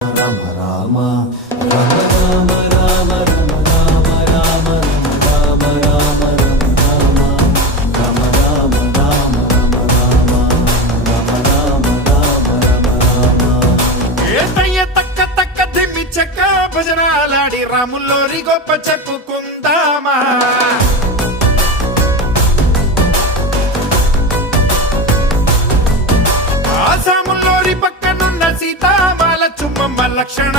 రామ రామ రామ రామ రామ రామ రామ రామ రామ రామ రామ రామ రామ తక్క తక్క దిమ్మి చెక్క భజనాలాడి రాముల్లోరి గొప్ప చెప్పుకుందామా ఆసాముల్లోరి పక్కనున్న సీతామాల చుమ్మమ్మ లక్షణ